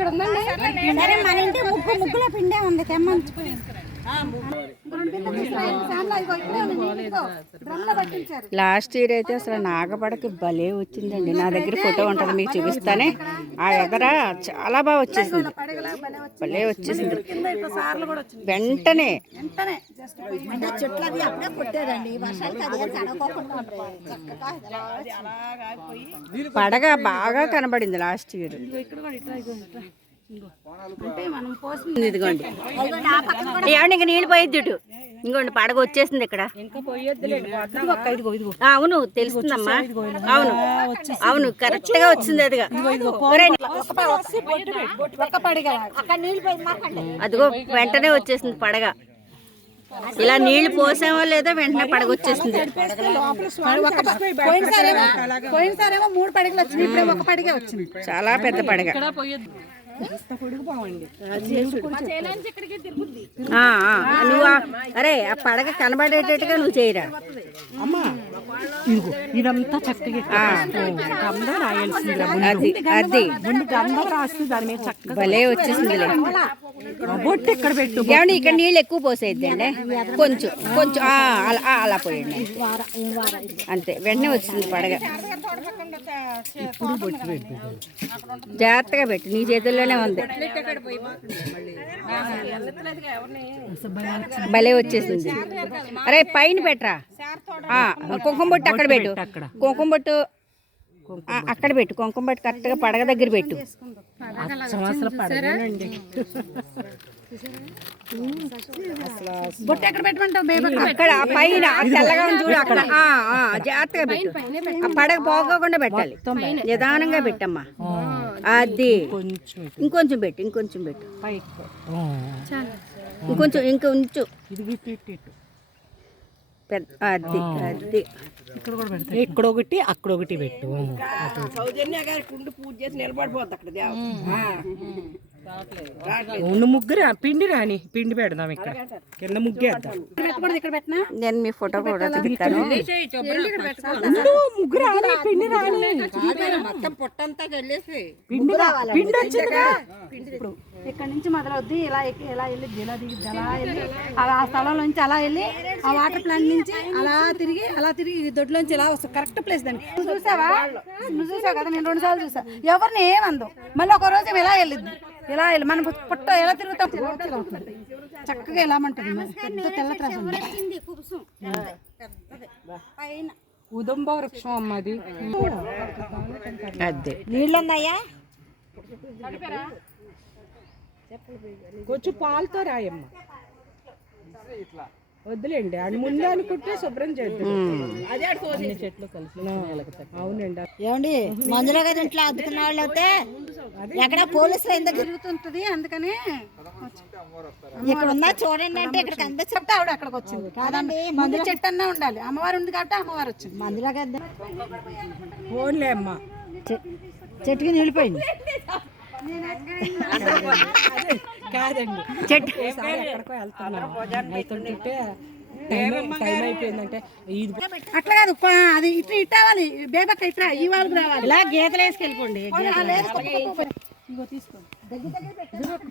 ఇక్కడ ఉందండి. సరే మన ఇంటి ముగ్గు ముగ్గుల పిండే ఉంది తెమ్మని లాస్ట్ ఇయర్ అయితే అసలు నాగపడకి భలే వచ్చిందండి. నా దగ్గర ఫోటో ఉంటుంది మీకు చూపిస్తానే. ఆ ఎదర చాలా బాగా వచ్చేసింది. భలే వచ్చేసింది. వెంటనే. పడగ బాగా కనబడింది లాస్ట్ ఇయర్. ఇదిగోండి ఏమండి ఇంక నీళ్ళు పోయిద్ది ఇటు ఇంకోండి పడగ వచ్చేసింది ఇక్కడ అవును తెలుస్తుందమ్మా అవును అవును కరెక్ట్గా వచ్చింది అదిగా పోయింది అదిగో వెంటనే వచ్చేసింది పడగ ఇలా నీళ్ళు పోసామో లేదో వెంటనే పడగ వచ్చేసింది పోయినసారేమో మూడు పడిగలు వచ్చింది ఇప్పుడు ఒక పడిగే వచ్చింది చాలా పెద్ద పడగ నువ్వు అరే ఆ పడగ కనబడేటట్టుగా నువ్వు చేయరా? ఇదంతా చక్కగా ఆ, గంధం రాయాల్సిందిరా అది అది. ముందు గంధం రాసి దాని మీద చక్కగా భలే వచ్చేసిందిలే. బొట్టు ఎక్కడ పెట్టు? ఏమండి ఇక్కడ నీళ్ళు ఎక్కువ పోసేద్ది అండి. కొంచెం కొంచెం అలా అలా పోయండి. అంతే వెంటనే వచ్చింది పడగ. జాగ్రత్తగా పెట్టు నీ చేతుల్లోనే ఉంది. భలే వచ్చేసింది. అరే పైన పెట్టరా? కుంకుమ బొట్టు అక్కడ పెట్టు. కుంకుమ బొట్టు అక్కడ పెట్టు. కుంకుమ బొట్టు కరెక్ట్గా పడగ దగ్గర పెట్టు. బొట్టు ఎక్కడ పెట్టమంటావు అక్కడ ఆ పైన తెల్లగా ఉంది చూడు అక్కడ. ఆ, ఆ, జాగ్రత్తగా పెట్టు. ఆ పడగ పోకోకుండా పెట్టాలి. నిదానంగా పెట్టమ్మా. అది. ఇంకొంచెం పెట్టు. ఇంకొంచెం పెట్టు పైకి ఇంకొంచెం ఇంకా ఉంచు ఇది ఇటు ఇటు ఇటు పెద్ద అది అది ఇక్కడ కూడా పెడతా ఇక్కడ ఒకటి అక్కడ ఒకటి పెట్టు ఉన్న ముగ్గురు పిండి రాని పిండి పెడదాం ఇక్కడ. కింద ముగ్గేద్దాం ఇక్కడ నేను మీ ఫోటో కూడా చూపిస్తాను. ఉండు, ముగ్గురు రాని పిండి రాని. మొత్తం పొట్టంతా వెళ్ళేసి పిండి రా- పిండి వచ్చిందిగా? ఇక్కడ నుంచి మొదలవుద్ది. ఇలా ఎక్కి ఇలా వెళ్ళి ఇలా దిగి అలా వెళ్ళి అలా ఆ స్థలం నుంచి అలా వెళ్ళి ఆ వాటర్ ప్లాంట్ నుంచి అలా తిరిగి అలా తిరిగి ఈ దొడ్లోంచి ఇలా వస్తుంది కరెక్ట్ ప్లేస్ దాన్ని నువ్వు చూసావా? నువ్వు చూసావు కదా? నేను రెండు సార్లు చూసా. ఎవరిని ఏమందో? మళ్ళీ ఒక రోజు ఇలా వెళ్ళిద్ది? ఇలా వెళ్ళి మనం పుట్ట ఎలా తిరుగుతాం? ఉంటుంది. చక్కగా ఎలా పెద్ద తెల్ల త్రాసు. పైన. ఉదంబ వృక్షం అమ్మది. అదే. నీళ్ళు ఉన్నాయా కొంచెం పాలతో రాయమ్మ. వద్దులేండి అది ముందు అనుకుంటే శుభ్రం చేద్దాం అన్ని చెట్లు కలిసి అవునండి. ఏమండి మందులో కదా ఇంట్లో అద్దుకున్న వాళ్ళు అయితే ఎక్కడ పోలీసులు ఎందుకు తిరుగుతుంటది అందుకని? ఇక్కడ ఉన్నా చూడండి అంటే ఇక్కడ కనిపించదు చెప్తే ఆవిడ అక్కడికి వచ్చింది. కాదండి మందు చెట్టు అన్నా ఉండాలి. అమ్మవారు ఉంది కాబట్టి అమ్మవారు వచ్చింది. మందులో కదా ఫోన్లే అమ్మ. చెట్టుకి నిలిపోయింది కాదండి. ఎక్కడికో వెళ్తున్నాం వెళ్తుంటే అట్లా కాదు అది ఇటు ఇటు రావాలి. బేబక్క ఇట్లా ఈ వాళ్ళకి రావాలి. ఇలా గీతలు వేసుకెళ్ళిపోండి ఇగో తీసుకోండి.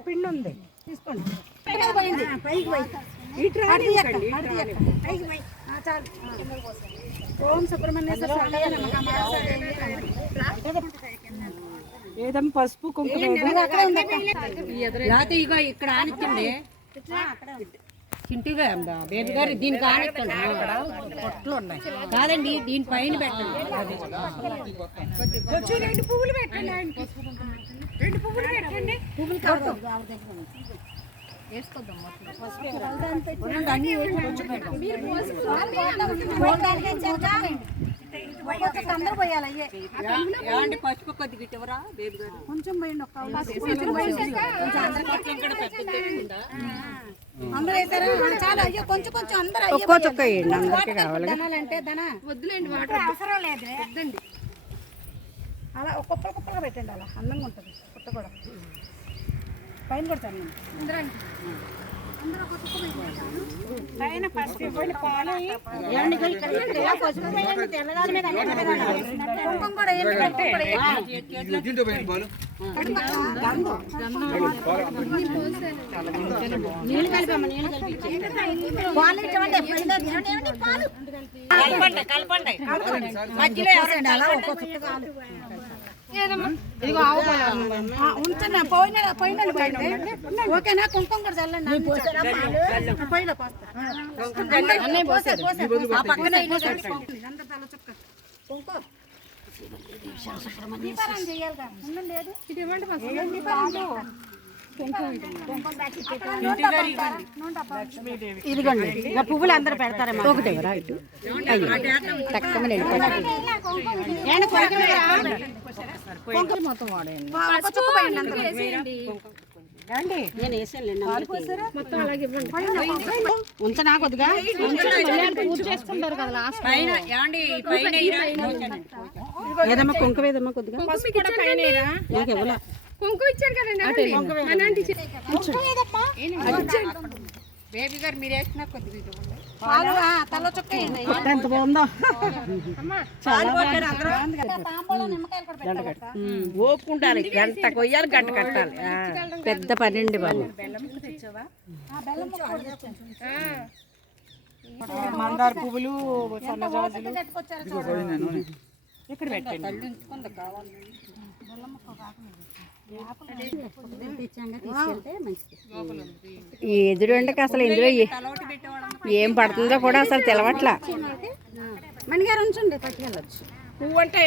పిండి ఉంది. తీసుకోండి. పైకి ఇటు. పైకి చాలు. ఓం సుబ్రహ్మణ్యేశ్వర స్వామి నమః. ఏదమ్మా పసుపు కుంకుమ. లేకపోతే ఇగో ఇక్కడ ఆనిచ్చండి చింటిగా బేబీ గారు దీనికి ఆనిచ్చండి పొట్లు ఉన్నాయి. కాదండి దీని పైన పెట్టండి. కొంచెం రెండు పువ్వులు పెట్టండి. రెండు పువ్వులు పెట్టండి. అందరూ పోయాలి అయ్యే. పసుపు కొంచెం పోయింది ఒక్క అందరూ వేసారా చాలు అయ్యో కొంచెం కొంచెం అందరూ అయ్యో ఒక్కో చుక్క వేయండి అందరికీ కావాలి దనాలంటే దన వద్దులేండి వాటర్ అవసరం లేదు. వద్దండి. అలా ఒక కుప్పలు కుప్పలుగా పెట్టండి అలా అందంగా ఉంటుంది పుట్ట కూడా. పైన కొడతాను నేను. పైన పసుపు ఇవ్వండి, పాలు. ఇయ్యి. కుంకుమ కూడా వేయండి, కుంకుమ కూడా పోయండి బాలు నీళ్ళు కలిపమ్మ నీళ్ళు కలిపి పాలు ఇటువంటి కలపండి. కలపండి మధ్యలో ఎవరు అలా ఒక్కో ఉంచండి పోయిన పోయిన ఓకేనా? కుంకుమ కూడా చల్లండి? పోయిన పోస్తా పక్కన కుంకుమ. లేదు. ఇది ఇవ్వండి. ఇదిగోండి ఇక పువ్వులు అందరూ పెడతారేమో ఒకటి ఎవరా ఇటు అయ్యో తక్కువ ఏంటి కొరకలేరా? ఒక చుక్క పోయండి అందరూ. నేను వేసాను ఉంచనా కొద్దిగా పైన ఏమండి పైన ఏదమ్మా కొద్దిగా నాకు ఇవ్వలా బేబీ గారు మీరు వేసిన కొద్దిగా ఇది ఇవ్వండి. పాలు ఆ, తల చుక్క వేయండి. ఎంత బాగుందో. ఓపుకుంటారు గంట కొయ్యాలి గంట కట్టాలి. ఆ. పెద్ద పన్నెండు బాబు. మందార పువ్వులు సన్నజాజులు ఇక్కడ పెట్టండి. ఈ ఎదురుండకి అసలు ఇందులో ఏ- పడుతుందో కూడా అసలు తెలవట్లా. మణిగారు ఉంచండి పట్టుకెళ్ళచ్చు. పువ్వు అంటే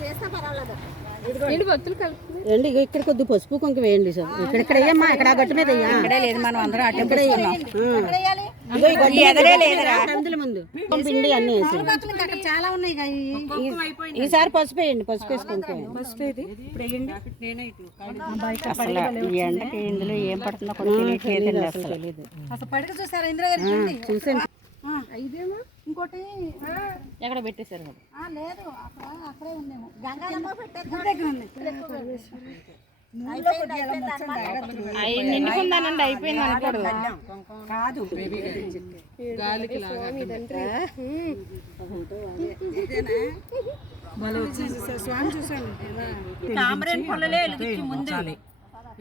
చేస్తే పర్వాలేదు. ఇక్కడ కొద్ది పసుపు కుంకుమ వేయండి సార్. ఇక్కడ ఇక్కడ వేయమ్మా ఇక్కడ గట్టు మీద. ఇక్కడే లేదు మనం అందరం అటు పిండి అన్ని వేసి పక్కన ఇంకా అక్కడ చాలా ఉన్నాయి ఈసారి పసుపు వేయండి పసుపు వేసి కుంకుమ అసలు ఈ ఎండకి ఇందులో ఏం పడుతుందో కూడా తెలియట్లేదండి అసలు. అసలు పడక చూసారా ఇంద్ర గారు చూడండి. చూసాను. ఇదేమో? ఇంకోటి ఎక్కడ పెట్టేశారు ఆ, లేదు అక్కడ అక్కడే ఉందేమో గంగాలమ్మ దగ్గర ఉంది. అయిపోయింది, అయిపోయింది అన్నమాట. అవి నిండుకుందానండి అయిపోయింది. అనకూడదు కాదు స్వామి చూసాను. ముందు.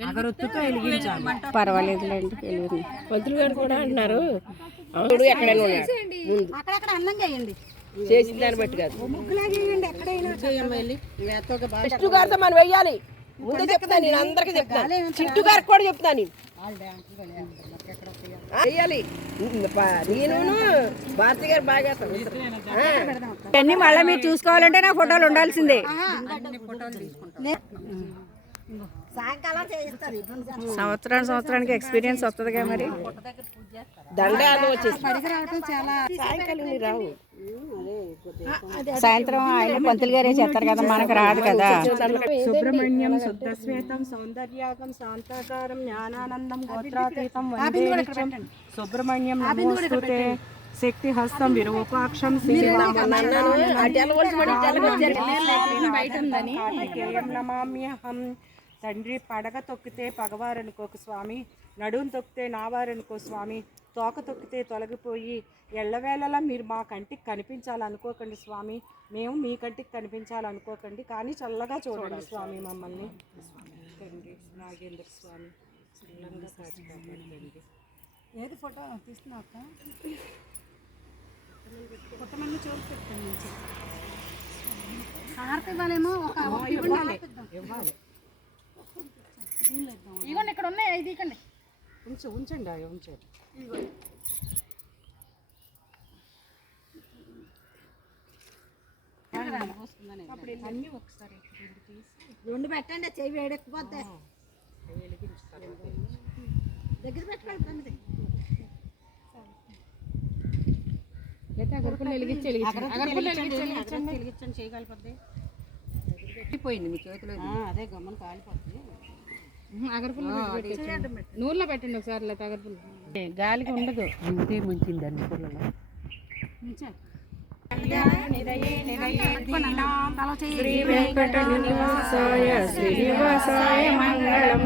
అగరొత్తుతో వెలిగించాలి. పర్వాలేదులేండి గారు కూడా అంటున్నారు. అవుడు ఎక్కడైనా ఉన్నాడు. అక్కడక్కడ అన్నం చేయండి. చేసిన దాన్ని బట్టి కాదు. గారితో మనం వెయ్యాలి. ముందే చెప్తాను నేను అందరికి చెప్తాను. చిట్టు గారికి కూడా చెప్తాను నేను. వెయ్యాలి. నేను భారతి గారు బాగా. అన్ని మళ్ళీ మీరు చూసుకోవాలంటే నా ఫోటోలు ఉండాల్సిందే. సంవత్సరానికి సంవత్సరానికి ఎక్స్పీరియన్స్ వస్తుందిగా మరి దండాలు వచ్చేసి రావు సాయంత్రం ఆయన పంతులు గారే చేస్తారు కదా మనకు రాదు కదా సుబ్రహ్మణ్యం శుద్ధ శ్వేతం సౌందర్యాగం శాంతాకారం జ్ఞానానందం గోత్రాతీతం సుబ్రహ్మణ్యం నమోస్తుతే శక్తి హస్తం విరూపాక్షం కార్తికేయం నమామ్యహం తండ్రి పడగ తొక్కితే పగవారనుకోకు స్వామి నడుం తొక్కితే నావారనుకో స్వామి తోక తొక్కితే తొలగిపోయి ఎల్లవేళలా మీరు మా కంటికి కనిపించాలనుకోకండి స్వామి. మేము మీ కంటికి కనిపించాలనుకోకండి. కానీ చల్లగా చూడండి స్వామి మమ్మల్ని. తండ్రి నాగేంద్ర స్వామి చల్లంగా కాచి కాపాడండి. ఏది ఫోటో? అక్క. చోటు పెట్టండి హారతి ఇవ్వాలేమో ఒక ఒకటి ఇవ్వండి ఇక్కడ ఉన్నాయి ఐదు ఇవ్వండి ఉంచు ఉంచండి అవి ఉంచండి. రెండు పెట్టండి చెయ్యి వేడెక్కిపోతే. దగ్గర పెట్టుకోండి పోయింది మీ చేతిలో అదే గమ్మని కాలిపోతుంది నూనెలో పెట్టండి ఒకసారి అగరపుల్ల. గాలికి ఉండదు. అంతే ముంచింది అన్ని పొలంలో శ్రీ వెంకట నివాసాయ శ్రీనివాసాయ మంగళం.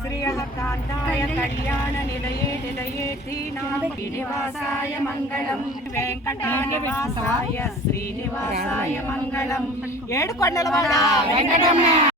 శ్రీయకాంతాయ కళ్యాణ నిలయే నిలయే శ్రీనివాసాయ మంగళం. వెంకటానివాసాయ శ్రీనివాసాయ మంగళం. ఏడు కొండల వెంకటమ్మ.